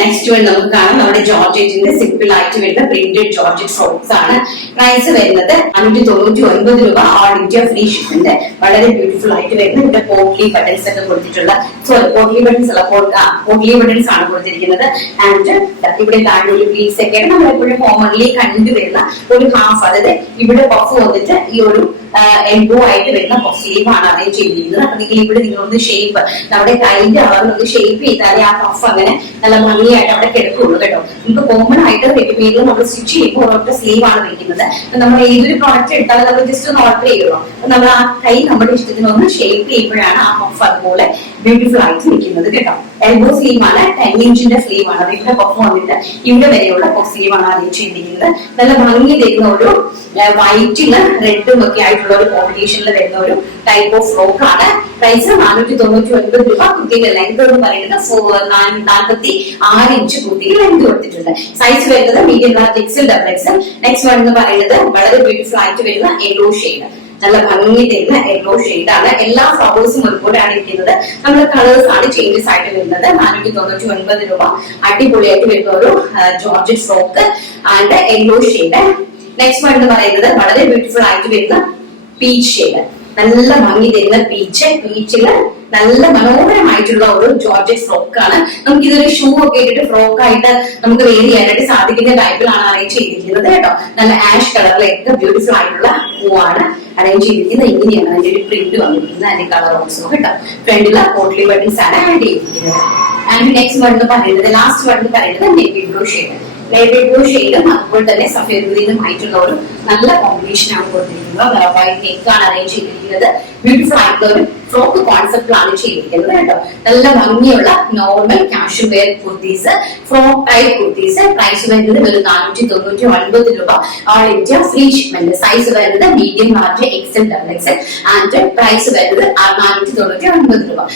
Next one നമുക്ക് കാണാം നമ്മുടെ ജോർജറ്റിന്റെ സിമ്പിൾ ആയിട്ട് വരുന്ന പ്രിന്റഡ് ജോർജറ്റ് ഫ്രോക്സ് ആണ്. പ്രൈസ് വരുന്നത് 599 രൂപ. All India free shipment. വളരെ ബ്യൂട്ടിഫുൾ ആയിട്ട് വരുന്ന ഇവിടെ പോട്ട്ലി ബട്ടൺസ് ഒക്കെ കൊടുത്തിട്ടുള്ള പോട്ട്ലി ബട്ടൺസ് അല്ല പോട്ട്ലി ബട്ടൺസ് ആണ് കൊടുത്തിരിക്കുന്നത്. ആൻഡ് ഇവിടെ താഴെ ഒരു പീസ് ഒക്കെ നമ്മൾ എപ്പോഴും കോമൺലി കണ്ടുവരുന്ന ഒരു ഹാഫ്, അതായത് ഇവിടെ പഫ് വന്നിട്ട് ഈ ഒരു എൽബോ ആയിട്ട് വരുന്ന സ്ലീവ് ആണ് അറേഞ്ച് ചെയ്തിരിക്കുന്നത്. അപ്പൊ നിങ്ങൾ ഇവിടെ നിങ്ങളൊന്ന് ഷേപ്പ് നമ്മുടെ കൈന്റെ അളവിലൊന്ന് ഷേപ്പ് ചെയ്താലേ ആ പഫ് അങ്ങനെ നല്ല ഭംഗിയായിട്ട് അവിടെ കിടക്കുള്ളൂ കേട്ടോ. നമുക്ക് കോമൺ ആയിട്ട് റെഡിമെയ്ഡിൽ നമ്മൾ സ്റ്റിച്ച് ചെയ്യുമ്പോൾ ഒരൊറ്റ സ്ലീവ് ആണ് വെക്കുന്നത്. നമ്മൾ ഏതൊരു പ്രോഡക്റ്റ് എടുത്താലും നമ്മൾ ജസ്റ്റ് ഒന്ന് ഓർഡർ ചെയ്യുള്ളൂ. അപ്പൊ നമ്മൾ ആ കൈ നമ്മുടെ ഇഷ്ടത്തിന് ഒന്ന് ഷേപ്പ് ചെയ്യുമ്പോഴാണ് ആ പഫ് അതുപോലെ ബ്യൂട്ടിഫുൾ ആയിട്ട് നിൽക്കുന്നത് കേട്ടോ. എൽബോ സ്ലീവ് ആണ്, 10 ഇഞ്ചിന്റെ സ്ലീവ് ആണ്. ഇവിടെ പഫ് വന്നിട്ട് ഇവിടെ വരെയുള്ള സ്ലീവ് ആണ് അറേഞ്ച് ചെയ്തിരിക്കുന്നത്. നല്ല ഭംഗി തരുന്ന ഒരു വൈറ്റിന് റെഡും ഒക്കെ ആയിട്ടുള്ള ഒരു കോമ്പിനേഷനിൽ വരുന്ന ഒരു ടൈപ്പ് ഓഫ് ഫ്രോക്ക് ആണ്. പ്രൈസ് 499 രൂപ. കുട്ടിയുടെ ലെങ്ത് എന്ന് പറയുന്നത് 46 ഇഞ്ച് കുട്ടിക്ക് ലെങ്ത് കൊടുത്തിട്ടുണ്ട്. സൈസ് വരുന്നത് medium large XL double Excel. Next one എന്ന് പറയുന്നത് വളരെ ബ്യൂട്ടിഫുൾ ആയിട്ട് വരുന്ന യെല്ലോ ഷെയ്ഡ്. നല്ല ഭംഗി തരുന്ന യെല്ലോ ഷെയ്ഡ് ആണ്. എല്ലാ ഫ്ലവേഴ്സും ഒരുപോലെയാണ് ഇരിക്കുന്നത്. നമ്മുടെ കളേഴ്സ് ആണ് ചേഞ്ചസ് ആയിട്ട് വരുന്നത്. 499 രൂപ. അടിപൊളിയായിട്ട് വരുന്ന ഒരു georgette frock and yellow shade. Next one എന്ന് പറയുന്നത് വളരെ ബ്യൂട്ടിഫുൾ ആയിട്ട് വരുന്ന പീച്ച് ഷെയ്ഡ്. നല്ല ഭംഗി തരുന്ന പീച്ചില് നല്ല മനോഹരമായിട്ടുള്ള ഒരു ജോർജറ്റ് ഫ്രോക്ക് ആണ്. നമുക്ക് ഇതൊരു ഷൂ ഒക്കെ ഇട്ടിട്ട് ഫ്രോക്ക് ആയിട്ട് നമുക്ക് വെയർ ചെയ്യാനായിട്ട് സാധിക്കുന്ന ടൈപ്പിലാണ് അറേഞ്ച് ചെയ്തിരിക്കുന്നത് കേട്ടോ. നല്ല ആഷ് കളറിലേക്ക് ബ്യൂട്ടിഫുൾ ആയിട്ടുള്ള പൂവാണ് അറേഞ്ച് ചെയ്തിരിക്കുന്നത്. ഇങ്ങനെയാണ് അതിന്റെ ഒരു പ്രിന്റ് വന്നിരിക്കുന്നത്. അതിന്റെ കളർ ഓൾസോ കേട്ടോ. ഫ്രണ്ടില് പോട്ട്ലി ബട്ടൺസ് ആണ് ആഡ് ചെയ്തിരിക്കുന്നത്. ആൻഡ് നെക്സ്റ്റ് വൺ എന്ന് പറയുന്നത് ലാസ്റ്റ് വൺ എന്ന് പറയുന്നത് navy blue shade. Navy blue ഷെയ്ഡും അതുപോലെ തന്നെ സഫേദ് ഗ്രീനുമായിട്ടുള്ള ഒരു നല്ല കോമ്പിനേഷൻ ആണ് കൊടുത്തിരിക്കുന്നത്. വൈറ്റ് നെക്കാണ് അറേഞ്ച് ചെയ്തിരിക്കുന്നത്. ബ്യൂട്ടിഫുൾ ആയിട്ടുള്ള ഒരു ഫ്രോക്ക് കോൺസെപ്റ്റിലാണ് ചെയ്തിരിക്കുന്നത് കേട്ടോ. നല്ല ഭംഗിയുള്ള normal casual wear kurtis, frock type kurtis. Price വരുന്നത് ഒരു 499 രൂപ. All India free shipment. Size വരുന്നത് medium large XL double XL. And price വരുന്നത് 499 രൂപ.